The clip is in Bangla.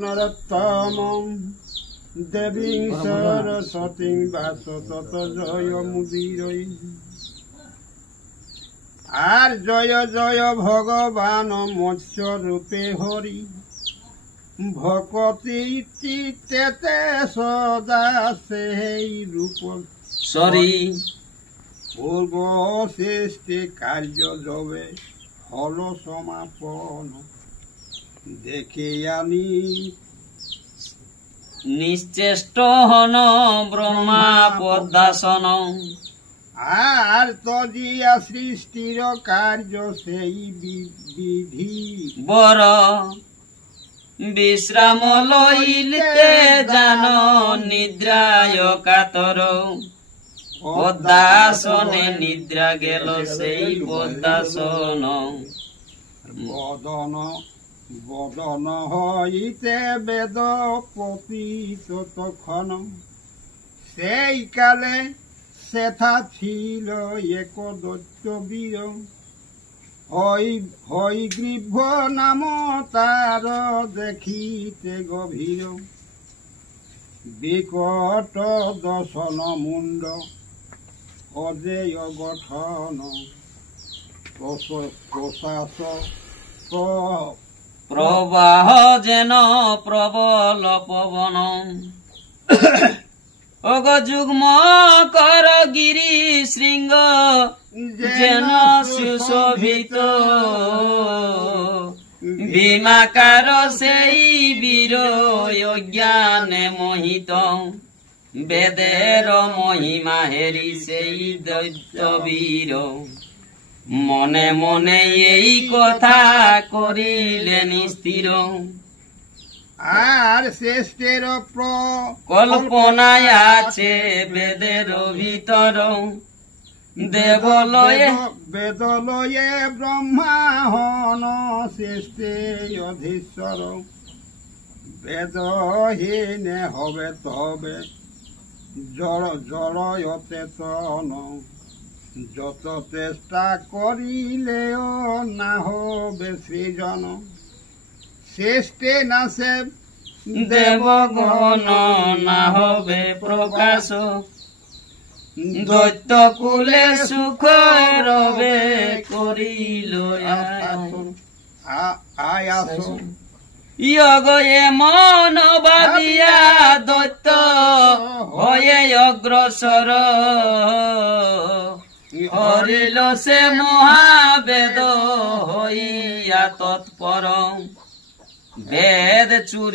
নরোত্তমং দেবীং সরস্বতীং বাসতত জয় মুদিরৈ। আর জয় জয় ভগবান মৎস্য রূপে হরি, ভকতি চিত্তে সদা সেই রূপ সরি। পূর্ব সৃষ্টি কার্য যবে হল সমাপন, দেখে আনি নিশ্চেষ্ট হন ব্রহ্মা পদ্মাসন। আর তজিয়া সৃষ্টির কার্য সেই বিধি, বর বিশ্রাম লইলে জান নিদ্রায় কাতর। পদ্মাসনে নিদ্রা গেল সেই পদ্মাসন। বদন বদন হইতে বেদ পতিত তখন, সেই কালে সেথা ছিল এক দৈত্য বীর। হই গ্রীভ নাম তার দেখিতে গভীর, বিকট দশন মুন্ড অজেয় গঠন। প্রশাস প্রবাহ যেন প্রবল পবন। অগ যুগ্ম কর গিরি শৃঙ্গ যেন সুশোভিত। ভীমাকার সেই বীর অজ্ঞানে মোহিত। বেদের মহিমা হেরি সেই দৈত্য বীর। মনে মনে এই কথা করিলেন স্থির। আর শ্রেষ্ঠের কল্পনায় আছে বেদের ভিতর। দেবলয়ে বেদলয়ে ব্রহ্মা হন শ্রেষ্ঠে অধীশ্বর। বেদহীনে হবে তবে জড় চেতন, যত চেষ্টা করিলেও না হবে সৃজন। শ্রেষ্ঠে নাশে দেবগণ না হবে প্রকাশ। দৈত্য কুলে সুখ রবে করিল আয়াস। ইয়গ এমন ভাবিয়া দৈত্য হয়ে অগ্রসর। হরিল সে মহাবেদ হইয়া তৎপর। বেদ চুরি